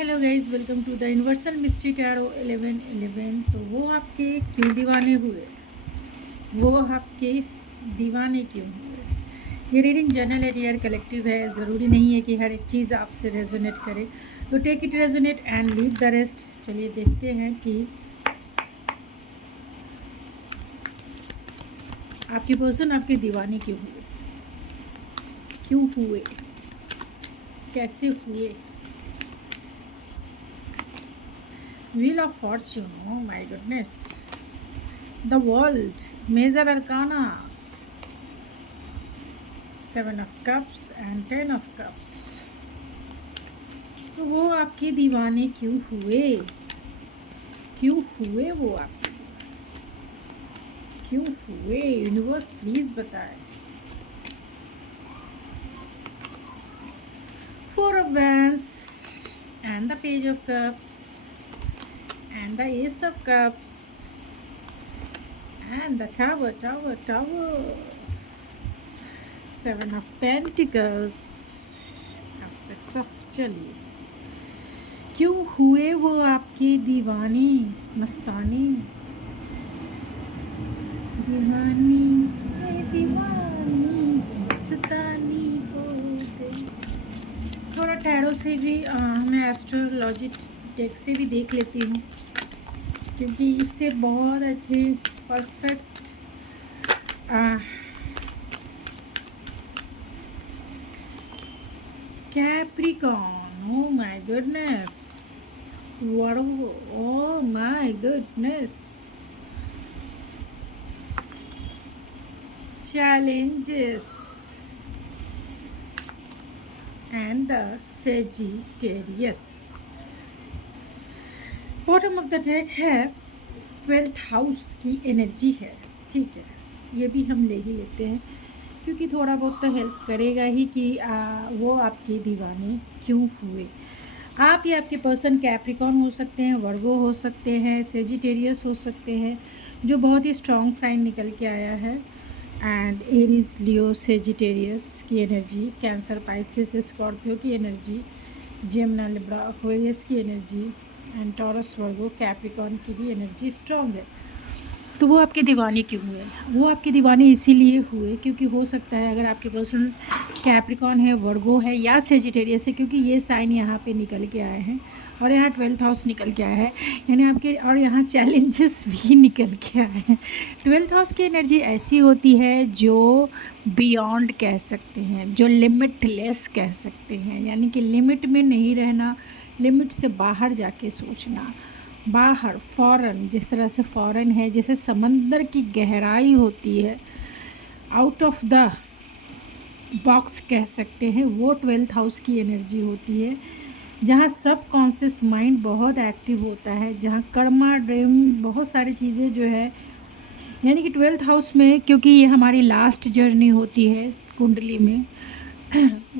Hello guys, welcome to the universal mystery tarot 1111। तो वो आपके क्यों दीवाने हुए, वो आपके दीवाने क्यों हुए। ये रीडिंग जनरल है, डियर कलेक्टिव है। ज़रूरी नहीं है कि हर एक चीज़ आपसे रेजोनेट करे, तो take it resonate and leave the rest. चलिए देखते हैं कि आपकी पर्सन आपके दीवाने क्यों हुए, क्यों हुए, कैसे हुए। Wheel of Fortune, oh my goodness. The World, Major Arcana, 7 of Cups and 10 of Cups. तो वो आपके दीवाने क्यों हुए, क्यों हुए वो आपके दीवाने, क्यों हुए। यूनिवर्स प्लीज बताए। 4 of Wands and the Page of Cups and the Ace of Cups and the Tower. 7 of Pentacles and 6 of चलिए क्यों हुए वो आपके दीवाने, मस्तानी, दीवानी दीवानी मस्तानी हो गई। थोड़ा टैरो से भी मैं एस्ट्रोलॉजी टेक से भी देख लेती हूँ, क्योंकि इससे बहुत अच्छे perfect Capricorn, oh my goodness, oh my goodness, challenges and the Sagittarius. Bottom of the deck है 12th हाउस की एनर्जी है, ठीक है। ये भी हम ले ही लेते हैं, क्योंकि थोड़ा बहुत तो हेल्प करेगा ही कि वो आपके दीवाने क्यों हुए। आप या आपके पर्सन कैप्रिकॉर्न हो सकते हैं, वर्गो हो सकते हैं, सेजिटेरियस हो सकते हैं, जो बहुत ही स्ट्रॉन्ग साइन निकल के आया है। एंड एरीज, लियो, सेजिटेरियस की एनर्जी, कैंसर, पाइसेस, स्कॉर्पियो की एनर्जी, जेमिनी, लिब्रा, एक्वेरियस की energy and taurus, Virgo, Capricorn की भी एनर्जी स्ट्रॉन्ग है। तो वो आपके दीवाने क्यों हुए, वो आपके दीवाने इसीलिए हुए क्योंकि हो सकता है अगर आपके पर्सन कैप्रिकॉर्न है, वर्गो है या सेजिटेरियस है, क्योंकि ये साइन यहाँ पे निकल के आए हैं और यहाँ 12th हाउस निकल के आया है, यानी आपके, और यहाँ चैलेंजेस भी निकल के आए हैं। 12th हाउस की एनर्जी ऐसी होती है जो बियॉन्ड कह सकते हैं, जो लिमिटलेस कह सकते हैं, यानी कि लिमिट में नहीं रहना, लिमिट से बाहर जाके सोचना, बाहर फॉरेन, जिस तरह से फॉरेन है, जैसे समंदर की गहराई होती है, आउट ऑफ द बॉक्स कह सकते हैं, वो 12th हाउस की एनर्जी होती है, जहाँ सब कॉन्शियस माइंड बहुत एक्टिव होता है, जहाँ कर्मा, ड्रीम, बहुत सारी चीज़ें जो है, यानी कि 12th हाउस में, क्योंकि ये हमारी लास्ट जर्नी होती है कुंडली में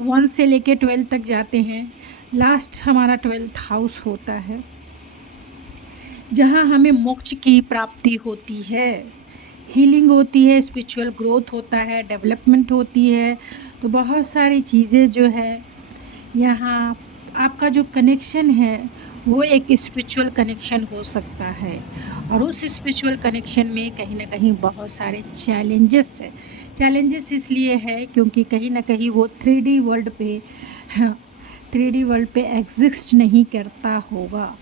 1 से लेके 12 तक जाते हैं, लास्ट हमारा 12th हाउस होता है, जहाँ हमें मोक्ष की प्राप्ति होती है, हीलिंग होती है, स्पिरिचुअल ग्रोथ होता है, डेवलपमेंट होती है। तो बहुत सारी चीज़ें जो है यहाँ, आपका जो कनेक्शन है वो एक स्पिरिचुअल कनेक्शन हो सकता है, और उस स्पिरिचुअल कनेक्शन में कहीं ना कहीं बहुत सारे चैलेंजेस है। चैलेंजेस इसलिए है क्योंकि कहीं ना कहीं वो 3D वर्ल्ड पे 3D वर्ल्ड पे एग्जिस्ट नहीं करता होगा,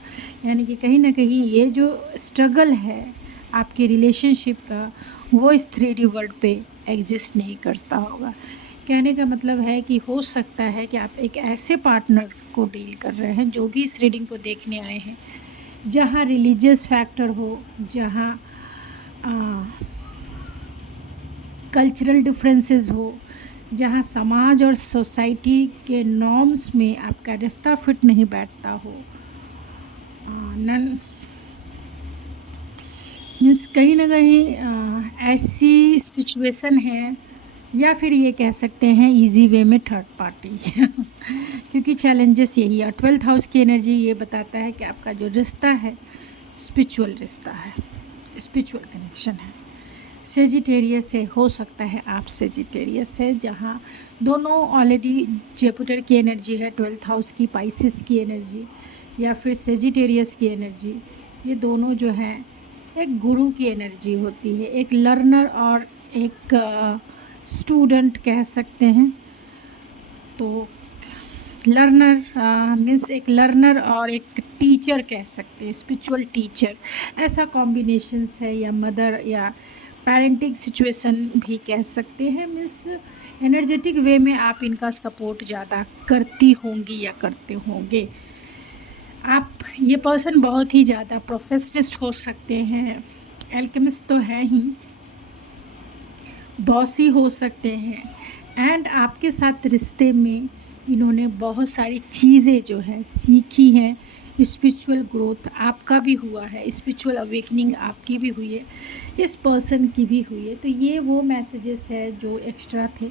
यानी कि कहीं ना कहीं ये जो स्ट्रगल है आपके रिलेशनशिप का, वो इस 3D वर्ल्ड पे एग्जिस्ट नहीं करता होगा। कहने का मतलब है कि हो सकता है कि आप एक ऐसे पार्टनर को डील कर रहे हैं, जो भी इस रीडिंग को देखने आए हैं, जहाँ रिलीजियस फैक्टर हो, जहाँ कल्चरल डिफरेंसेस हो, जहाँ समाज और सोसाइटी के नॉर्म्स में आपका रिश्ता फिट नहीं बैठता हो, नन मीन्स कहीं ना कहीं ऐसी सिचुएशन है, या फिर ये कह सकते हैं इजी वे में थर्ड पार्टी क्योंकि चैलेंजेस यही है। 12th हाउस की एनर्जी ये बताता है कि आपका जो रिश्ता है स्पिरिचुअल रिश्ता है, स्पिरिचुअल कनेक्शन है। सेजिटेरियस है, हो सकता है आप सेजिटेरियस है, जहाँ दोनों ऑलरेडी जुपिटर की एनर्जी है, 12th हाउस की, पाइसिस की एनर्जी, या फिर सेजिटेरियस की एनर्जी, ये दोनों जो हैं एक गुरु की एनर्जी होती है, एक लर्नर और एक स्टूडेंट कह सकते हैं। तो लर्नर मीन्स एक लर्नर और एक टीचर कह सकते हैं, स्पिरिचुअल टीचर, ऐसा कॉम्बिनेशंस है, या मदर या पेरेंटिंग सिचुएशन भी कह सकते हैं। मीन्स एनर्जेटिक वे में आप इनका सपोर्ट ज़्यादा करती होंगी या करते होंगे। आप ये पर्सन बहुत ही ज़्यादा प्रोफेशनिस्ट हो सकते हैं, एल्केमिस्ट तो है ही, बॉसी हो सकते हैं, एंड आपके साथ रिश्ते में इन्होंने बहुत सारी चीज़ें जो है सीखी हैं। स्पिरिचुअल ग्रोथ आपका भी हुआ है, स्पिरिचुअल अवेकनिंग आपकी भी हुई है, इस पर्सन की भी हुई है। तो ये वो मैसेजेस है जो एक्स्ट्रा थे।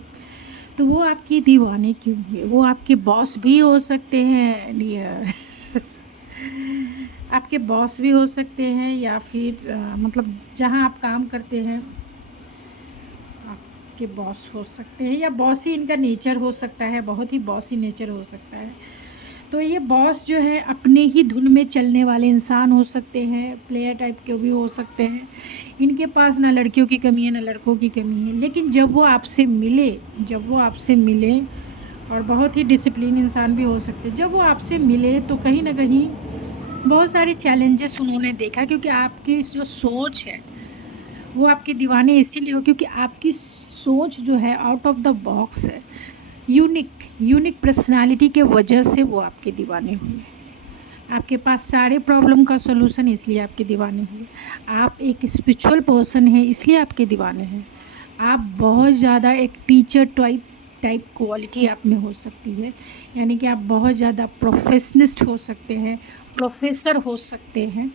तो वो आपकी दीवाने क्यों हुए? वो आपके बॉस भी हो सकते हैं डियर आपके बॉस भी हो सकते हैं, या फिर मतलब जहाँ आप काम करते हैं आपके बॉस हो सकते हैं, या बॉस ही इनका नेचर हो सकता है, बहुत ही बॉस ही नेचर हो सकता है। तो ये बॉस जो है अपने ही धुन में चलने वाले इंसान हो सकते हैं, प्लेयर टाइप के भी हो सकते हैं। इनके पास ना लड़कियों की कमी है ना लड़कों की कमी है, लेकिन जब वो आपसे मिले और बहुत ही डिसिप्लिन इंसान भी हो सकते हैं, जब वो आपसे मिले तो कहीं ना कहीं बहुत सारे चैलेंजेस उन्होंने देखा, क्योंकि आपकी जो सोच है वो आपके दीवाने इसीलिए हो क्योंकि आपकी सोच जो है आउट ऑफ द बॉक्स है, यूनिक पर्सनालिटी के वजह से वो आपके दीवाने हुए। आपके पास सारे प्रॉब्लम का सलूशन, इसलिए आपके दीवाने हुए। आप एक स्पिरिचुअल पर्सन हैं, इसलिए आपके दीवाने हैं। आप बहुत ज़्यादा एक टीचर टाइप क्वालिटी आप में हो सकती है, यानी कि आप बहुत ज़्यादा प्रोफेशनिस्ट हो सकते हैं, प्रोफेसर हो सकते हैं,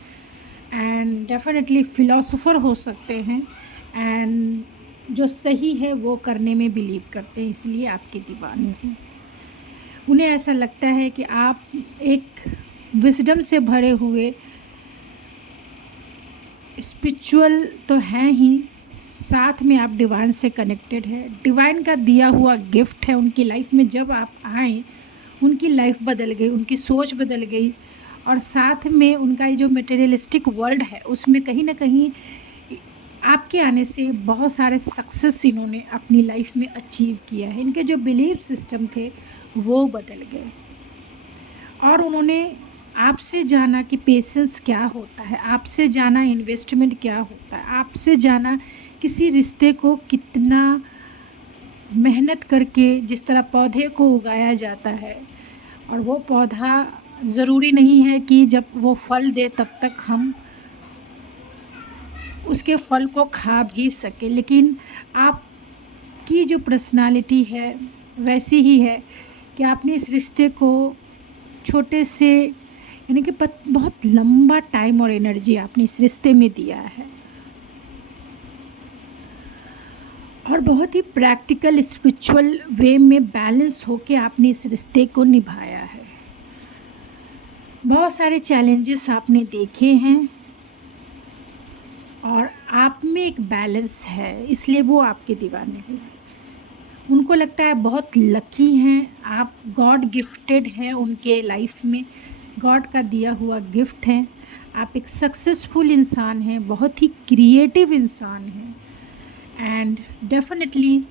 एंड डेफिनेटली फ़िलासफ़र हो सकते हैं, एंड जो सही है वो करने में बिलीव करते हैं, इसलिए आपके दीवाने हैं। उन्हें ऐसा लगता है कि आप एक विजडम से भरे हुए स्पिरिचुअल तो हैं ही, साथ में आप डिवाइन से कनेक्टेड है, डिवाइन का दिया हुआ गिफ्ट है उनकी लाइफ में। जब आप आए उनकी लाइफ बदल गई, उनकी सोच बदल गई, और साथ में उनका ये जो मटेरियलिस्टिक वर्ल्ड है उसमें कहीं ना कहीं आपके आने से बहुत सारे सक्सेस इन्होंने अपनी लाइफ में अचीव किया है। इनके जो बिलीफ सिस्टम थे वो बदल गए, और उन्होंने आपसे जाना कि पेशेंस क्या होता है, आपसे जाना इन्वेस्टमेंट क्या होता है, आपसे जाना किसी रिश्ते को कितना मेहनत करके जिस तरह पौधे को उगाया जाता है, और वो पौधा ज़रूरी नहीं है कि जब वो फल दे तब तक हम उसके फल को खा भी सके, लेकिन आपकी जो पर्सनालिटी है वैसी ही है कि आपने इस रिश्ते को छोटे से, यानी कि बहुत लंबा टाइम और एनर्जी आपने इस रिश्ते में दिया है, और बहुत ही प्रैक्टिकल स्पिरिचुअल वे में बैलेंस होके आपने इस रिश्ते को निभाया है। बहुत सारे चैलेंजेस आपने देखे हैं, और आप में एक बैलेंस है, इसलिए वो आपके दीवाने हैं। उनको लगता है बहुत लकी हैं आप, गॉड गिफ्टेड हैं उनके लाइफ में, गॉड का दिया हुआ गिफ्ट है। आप एक सक्सेसफुल इंसान हैं, बहुत ही क्रिएटिव इंसान हैं, एंड डेफिनेटली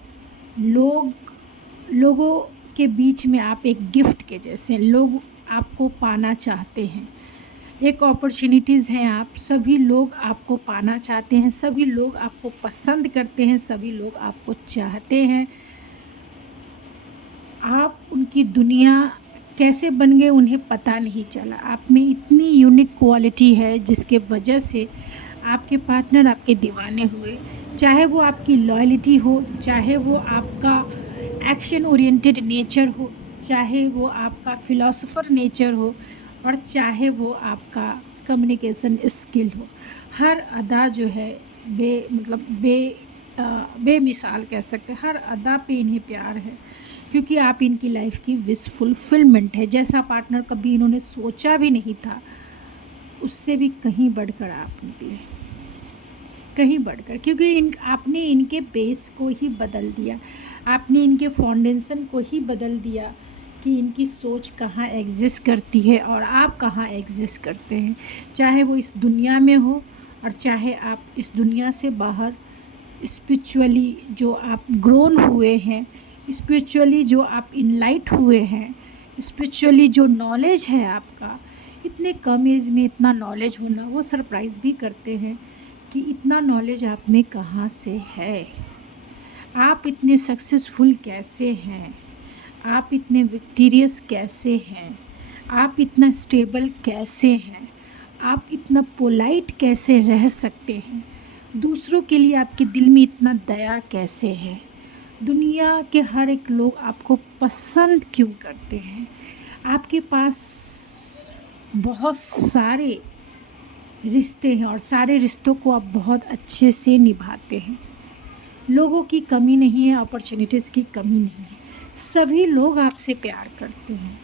लोगों के बीच में आप एक गिफ्ट के जैसे, लोग आपको पाना चाहते हैं, एक अपॉर्चुनिटीज़ हैं आप, सभी लोग आपको पाना चाहते हैं, सभी लोग आपको पसंद करते हैं, सभी लोग आपको चाहते हैं। आप उनकी दुनिया कैसे बन गए उन्हें पता नहीं चला। आप में इतनी यूनिक क्वालिटी है जिसके वजह से आपके पार्टनर आपके दीवाने हुए, चाहे वो आपकी लॉयल्टी हो, चाहे वो आपका एक्शन ओरिएंटेड नेचर हो, चाहे वो आपका फ़िलासफ़र नेचर हो, और चाहे वो आपका कम्युनिकेशन स्किल हो। हर अदा जो है बेमिसाल कह सकते हैं, हर अदा पे इन्हें प्यार है, क्योंकि आप इनकी लाइफ की विश फुलफिलमेंट है। जैसा पार्टनर कभी इन्होंने सोचा भी नहीं था, उससे भी कहीं बढ़कर आप निकले, कहीं बढ़कर, क्योंकि आपने इनके बेस को ही बदल दिया, आपने इनके फाउंडेशन को ही बदल दिया, कि इनकी सोच कहाँ एग्जिस्ट करती है और आप कहाँ एग्जिस्ट करते हैं, चाहे वो इस दुनिया में हो और चाहे आप इस दुनिया से बाहर स्पिरिचुअली जो आप ग्रोन हुए हैं, स्पिरिचुअली जो आप इनलाइट हुए हैं, स्पिरिचुअली जो नॉलेज है आपका। इतने कम एज में इतना नॉलेज होना, वो सरप्राइज़ भी करते हैं कि इतना नॉलेज आप में कहाँ से है, आप इतने सक्सेसफुल कैसे हैं, आप इतने विक्टोरियस कैसे हैं, आप इतना स्टेबल कैसे हैं, आप इतना पोलाइट कैसे रह सकते हैं, दूसरों के लिए आपके दिल में इतना दया कैसे है, दुनिया के हर एक लोग आपको पसंद क्यों करते हैं, आपके पास बहुत सारे रिश्ते हैं और सारे रिश्तों को आप बहुत अच्छे से निभाते हैं। लोगों की कमी नहीं है, अपॉर्चुनिटीज़ की कमी नहीं है, सभी लोग आपसे प्यार करते हैं,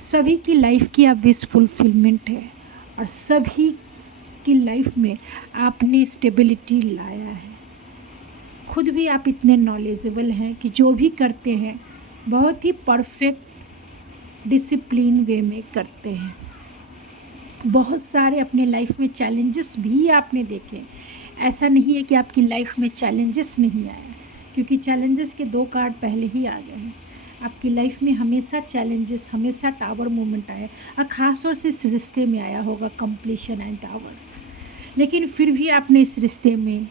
सभी की लाइफ की आप विश फुलफिलमेंट है और सभी की लाइफ में आपने स्टेबिलिटी लाया है। खुद भी आप इतने नॉलेजेबल हैं कि जो भी करते हैं बहुत ही परफेक्ट डिसिप्लिन वे में करते हैं। बहुत सारे अपने लाइफ में चैलेंजेस भी आपने देखे, ऐसा नहीं है कि आपकी लाइफ में चैलेंजेस नहीं आए, क्योंकि चैलेंजेस के 2 कार्ड पहले ही आ गए हैं। आपकी लाइफ में हमेशा चैलेंजेस, हमेशा टावर मोमेंट आए और ख़ास तौर से इस रिश्ते में आया होगा कंप्लीशन एंड टावर, लेकिन फिर भी आपने इस रिश्ते में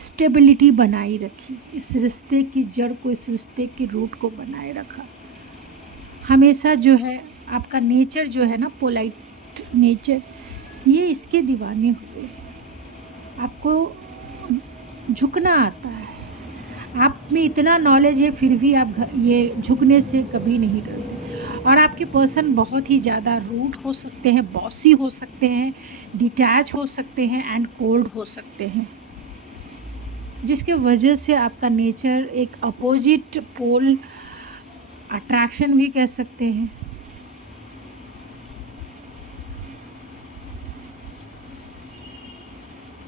स्टेबिलिटी बनाई रखी, इस रिश्ते की जड़ को, इस रिश्ते की रूट को बनाए रखा। हमेशा जो है आपका नेचर जो है ना, पोलाइट नेचर, ये इसके दीवाने हुए। आपको झुकना आता है, आप में इतना नॉलेज है फिर भी आप ये झुकने से कभी नहीं डरते। और आपके पर्सन बहुत ही ज़्यादा रूड हो सकते हैं, बॉसी हो सकते हैं, डिटैच हो सकते हैं एंड कोल्ड हो सकते हैं, जिसके वजह से आपका नेचर एक अपोजिट पोल अट्रैक्शन भी कह सकते हैं।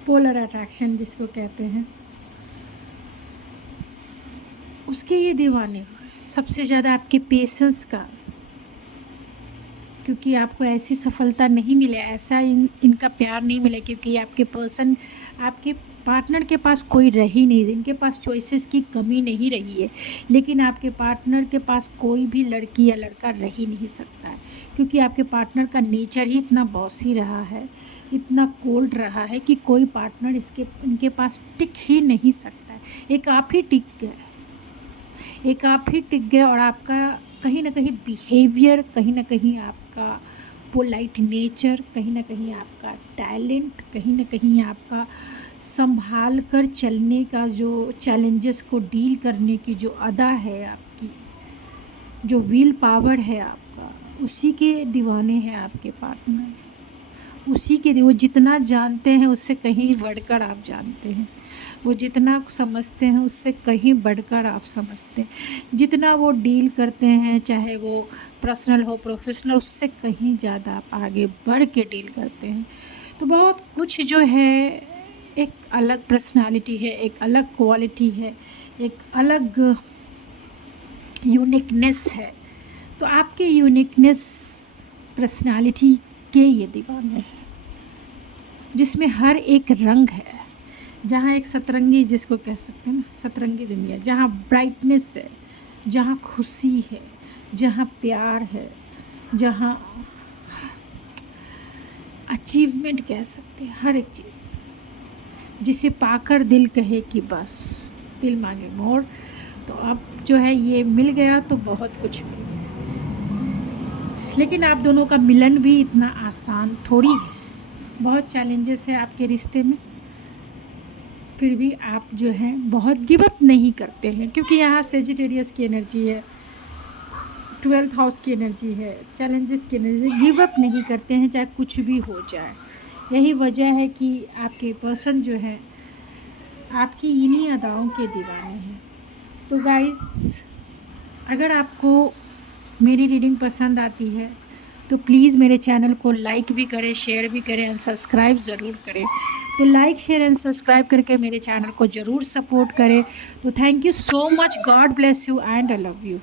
पोलर अट्रैक्शन जिसको कहते हैं, उसके ये दीवाने हुए। सबसे ज़्यादा आपके पेशेंस का, क्योंकि आपको ऐसी सफलता नहीं मिले, ऐसा इनका प्यार नहीं मिला, क्योंकि आपके पर्सन, आपके पार्टनर के पास कोई रही नहीं, इनके पास चॉइसेस की कमी नहीं रही है, लेकिन आपके पार्टनर के पास कोई भी लड़की या लड़का रह ही नहीं सकता है, क्योंकि आपके पार्टनर का नेचर ही इतना बॉसी रहा है, इतना कोल्ड रहा है कि कोई पार्टनर इनके पास टिक ही नहीं सकता है। एक आप ही टिक गए, एक आप ही टिक गए, और आपका कहीं ना कहीं बिहेवियर, कहीं ना कहीं आपका पोलाइट नेचर, कहीं ना कहीं आपका टैलेंट, कहीं ना कहीं आपका संभाल कर चलने का जो चैलेंजेस को डील करने की जो अदा है आपकी, जो विल पावर है आपका, उसी के दीवाने हैं आपके पार्टनर। उसी के, वो जितना जानते हैं उससे कहीं बढ़कर आप जानते हैं, वो जितना समझते हैं उससे कहीं बढ़कर आप समझते हैं, जितना वो डील करते हैं, चाहे वो पर्सनल हो प्रोफेशनल, उससे कहीं ज़्यादा आप आगे बढ़ के डील करते हैं। तो बहुत कुछ जो है, एक अलग पर्सनालिटी है, एक अलग क्वालिटी है, एक अलग यूनिकनेस है। तो आपके यूनिकनेस पर्सनालिटी के ये दीवाने हैं, जिसमें हर एक रंग है, जहाँ एक सतरंगी जिसको कह सकते हैं ना, सतरंगी दुनिया, जहाँ ब्राइटनेस है, जहाँ खुशी है, जहाँ प्यार है, जहाँ अचीवमेंट कह सकते हैं, हर एक चीज़ जिसे पाकर दिल कहे कि बस, दिल मांगे मोर। तो अब जो है ये मिल गया तो बहुत कुछ मिल गया, लेकिन आप दोनों का मिलन भी इतना आसान थोड़ी है, बहुत चैलेंजेस है आपके रिश्ते में, फिर भी आप जो है बहुत गिव अप नहीं करते हैं, क्योंकि यहाँ सेजिटेरियस की एनर्जी है, 12th हाउस की एनर्जी है, चैलेंजेस की एनर्जी, गिव अप नहीं करते हैं चाहे कुछ भी हो जाए। यही वजह है कि आपके पर्सन जो है आपकी इन्हीं अदाओं के दीवाने हैं। तो गाइस, अगर आपको मेरी रीडिंग पसंद आती है तो प्लीज़ मेरे चैनल को लाइक भी करें, शेयर भी करें एंड सब्सक्राइब ज़रूर करें। तो लाइक, शेयर एंड सब्सक्राइब करके मेरे चैनल को ज़रूर सपोर्ट करें। तो thank you so much, God bless you and I love you.